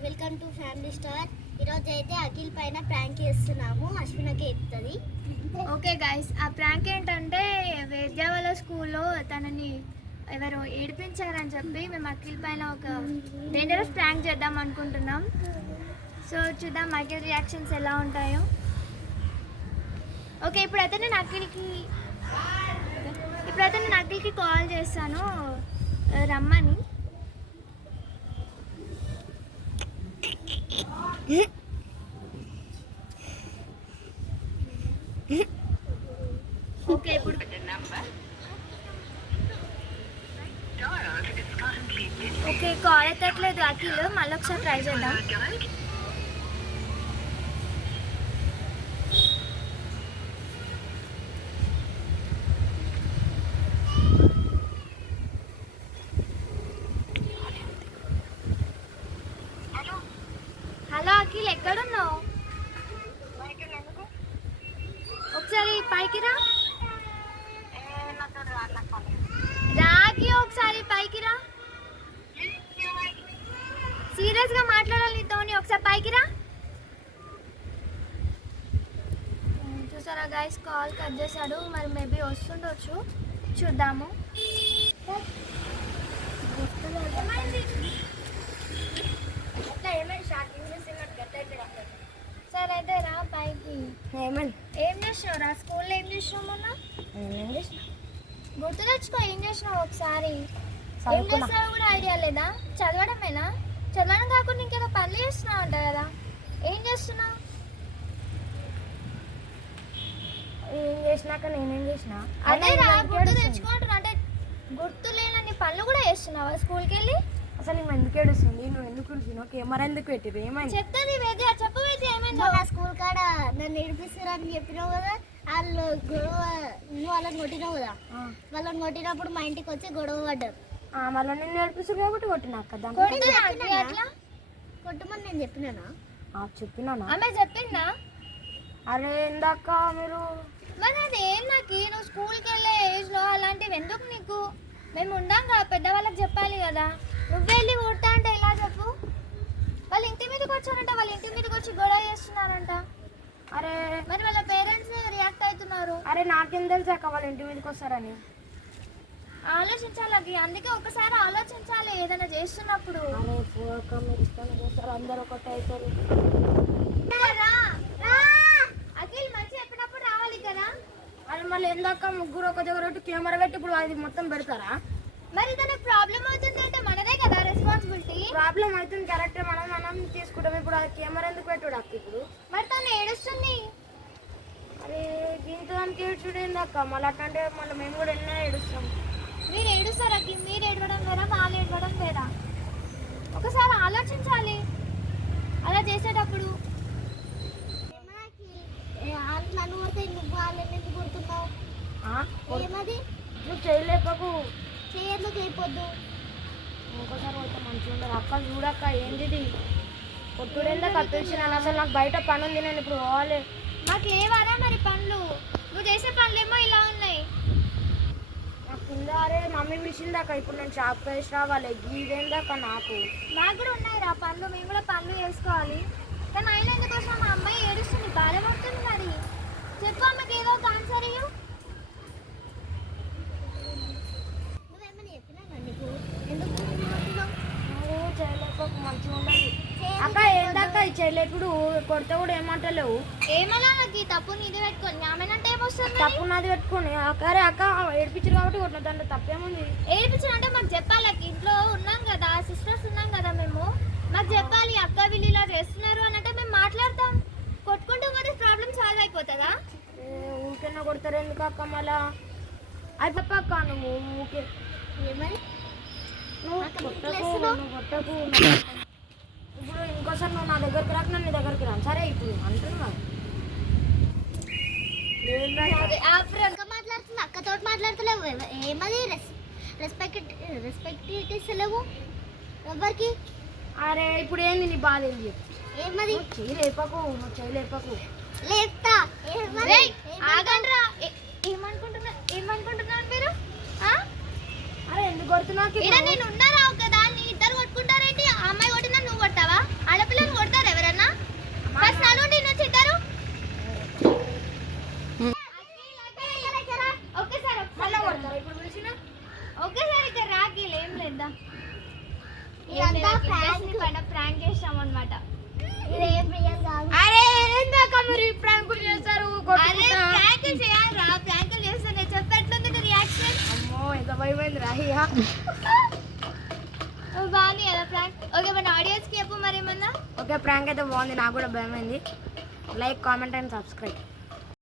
Welcome to family star. ఈరోజు అయితే అఖిల్ పైన ప్రాంక్ చేస్తున్నాము. అశ్వినకే చెప్తుంది. ఓకే గైస్, ఆ ప్రాంక్ ఏంటంటే విద్యావళ స్కూల్లో తనని ఎవరో ఏడిపించారని చెప్పి మేము అఖిల్ పైన ఒక డేంజరస్ ప్రాంక్ చేద్దాం అనుకుంటున్నాం. సో చూద్దాం అఖిల్ రియాక్షన్స్ ఎలా ఉంటాయో. ఓకే, ఇప్పుడైతే నేను అఖిల్కి కాల్ చేస్తాను రమ్మని. ఓకే, ఇప్పుడు ఓకే కాల్ ఎత్తట్లేదు అఖిల్, మళ్ళీ ఒకసారి ట్రై చేద్దాం. హలో అఖిల్, ఎక్కడున్నావు? ఒకసారి పైకి రా. రాకి ఒకసారి పైకి రా. సీరియస్గా మాట్లాడాలి నీతోని, ఒకసారి పైకి రా. చూసారా గైస్, కాల్ కట్ చేశాడు. మరి మేబీ వస్తుండొచ్చు, చూద్దాము. సరే అయితే రా పైకి. ఏం చేసినావు రా? స్కూల్లో ఏం చేసినావు మొన్న? గుర్తు తెచ్చుకో, ఏం చేసినావు ఒకసారి. ఏం చేసినావు కూడా ఐడియా లేదా? చదవడమేనా? చదవడం కాకుండా ఇంకేదో పనులు చేస్తున్నావు అంట కదా, ఏం చేస్తున్నావు? ఏం చేసినాక నేనేం చేసిన? అదే రా, గుర్తు తెచ్చుకుంటున్నా. అంటే గుర్తు లేనన్ని పనులు కూడా చేస్తున్నావా స్కూల్కి వెళ్ళి? అసలు నువ్వు ఎందుకు ఏడుస్తుంది? నువ్వు ఎందుకు ఉరికినావు? కెమెరా ఎందుకు పెట్టిరు? ఏమైంది? చెప్తుంది వేద్య, చెప్పు వేద్య, ఏమైందో. నా స్కూల్ కాడ నన్ను ఏడిపిస్తారని చెప్పినావు కదా, వాళ్ళు గొడవ, నువ్వు వాళ్ళని కొట్టినావు కదా, వాళ్ళని కొట్టినప్పుడు మా ఇంటికి వచ్చి గొడవ పడ్డారు. మళ్ళీ నేను ఏడిపిస్తారు కాబట్టి కొట్టినాక అట్లా కొట్టమని నేను చెప్పినానా? చెప్పినానా? ఆమె చెప్పిందా? అరే ఇందాక మీరు మరి అదేం నాకు, నువ్వు స్కూల్కి వెళ్ళే ఏజ్లో అలాంటివి ఎందుకు నీకు? మేము ఉండాం కదా, పెద్దవాళ్ళకి చెప్పాలి కదా. నువ్వే వెళ్ళి కొడతా అంటే ఎలా చెప్పు? వాళ్ళ ఇంటి మీదకి వచ్చారంట, వాళ్ళ ఇంటి మీదకి వచ్చి గొడవ చేస్తున్నారంట. అరే మరి వాళ్ళ పేరెంట్స్ రియాక్ట్ అవుతున్నారు. అరే నాకేం తెలుసాక వాళ్ళ ఇంటి మీదకి వస్తారని? ఆలోచించాలి, అందుకే ఒకసారి ఆలోచించాలి ఏదైనా చేస్తున్నప్పుడు. అరే మీరు ఇష్టం చేస్తారు, అందరూ ఒకటి అవుతారు. అఖిల్ మంచి ఎప్పుడప్పుడు రావాలి కదా. అరే మళ్ళీ ఎందాక ముగ్గురు ఒక దగ్గర కెమెరా పెట్టి ఇప్పుడు అది మొత్తం పెడతారా? మరి తనకు ప్రాబ్లం అవుతుంది అంటే మనదే కదా రెస్పాన్సిబిలిటీ. ప్రాబ్లం అవుతుంది కరెక్టే, మనం తీసుకుంటాం. ఇప్పుడు అది కెమెరా ఎందుకు పెట్టుడు అక్క? ఇప్పుడు మరి తను ఏడుస్తుంది. అరే దీంతో దానికి ఏడ్చుడు ఏందక్క? మళ్ళీ అట్లాంటే మళ్ళీ మేము కూడా ఎన్నో ఏడుస్తాం. మీరు ఏడుస్తారా? మీరు ఏడవడం వేరా, వాళ్ళు ఏడవడం వేరా? ఒకసారి ఆలోచించాలి అలా చేసేటప్పుడు. నన్ను కొడితే నువ్వు వాళ్ళని ఎందుకు కొడుతున్నావు? ఏమది? నువ్వు చేయలేపకు, చేయఎందుకు అయిపోద్దు. ఇంకోసారి కొడితే మంచిగా ఉండదు అక్క. చూడక్క ఏంది కొట్టుడేందా కప్పించినాను? అసలు నాకు బయట పని ఉంది, నేను ఇప్పుడు పోవాలి. నాకు లేవారా మరి పనులు? నువ్వు చేసే పనులేమో ఇలా ఉన్నాయి. నాకు ఉందా? అరే మమ్మీ పిలిచిందాక, ఇప్పుడు నేను షాప్ వేసి రావాలి. ఇదేందాక నాకు కూడా ఉన్నాయి రా పనులు, మేము కూడా పనులు చేసుకోవాలి. కానీ ఆయన ఎందుకోసం మా అమ్మాయి ఏడుస్తుంది, బాధపడుతుంది. మరి చెప్పు అమ్మకి ఏదో ఒక ఆన్సర్ ఇవ్వు. నువ్వేమని చెప్పినా నీకు ఎందుకు చేయలేకపోతే మంచిగా ఉండదు అక్క. ఏందాక ఈ చేయలేపుడు కొడితే కూడా ఏమంటలేవు? ఏమన్నా నాకు ఈ తప్పు నీది పెట్టుకొని ఆమెనంటే ఏమొస్తుంది? తప్పు నాది పెట్టుకుని అరే అక్క ఏడిపించారు కాబట్టి కొట్టిన, దాంట్లో తప్పేముంది? ఏడిపించారు అంటే మాకు చెప్పాలి. ఇంట్లో ఉన్నాం కదా, సిస్టర్స్ ఉన్నాం కదా, మేము మాకు చెప్పాలి. అక్క వీళ్ళు ఇలా చేస్తున్నారు అని అంటే మేము మాట్లాడతాం. కొట్టుకుంటూ మరి ప్రాబ్లం సాల్వ్ అయిపోతుందా? ఊరికైనా కొడతారు ఎందుకు అక్క? మళ్ళా అది తప్ప అక్క. నువ్వు ఊకే ఏమని నువ్వు కొట్టకు. ఇప్పుడు ఇంకోసారి నువ్వు నా దగ్గరికి రాక నీ దగ్గరికి రాను సరే? ఇప్పుడు అంటున్నా మాట్లాడుతుంది, అక్కతో మాట్లాడతలేవు. ఏమది? రెస్పెక్ట్ ఇస్తలేవు ఎవరికి. అరే ఇప్పుడు ఏంది నీ బాధ? ఏంది ఏమది? చెయ్యి లేపకు, నువ్వు చెయ్యి లేపకు. లేపుతా. ఆగండ్రా, ఏమనుకుంటున్నారు మీరు? అరే ఎందుకు కొడుతున్నావు? నేను ఉన్నారా ఒకదా? నీ ఇద్దరు కొట్టుకుంటారేంటి? ఆ అమ్మాయి కొట్టిందా, నువ్వు కొట్టావా? ఇదంతా prank. ప్రాంక్ చేసాం అనమాట. ఇదేం రియల్ కాదు. అరే ఏందాక మీరు ప్రాంకులు చేస్తారు అరే ప్రాంక్ చేయాలరా, ప్రాంక్ చేస్తానే చెప్పట్లేదు నీ రియాక్షన్. అమ్మో ఎంత భయమైంది రాహియా. బాగుంది కదా ప్రాంక్. ఓకే మన ఆడియన్స్ కి చెప్పు మరి ఏమన్నా. ఓకే ప్రాంక్ అయితే బాగుంది, నాకు కూడా భయమైంది. Like comment and subscribe.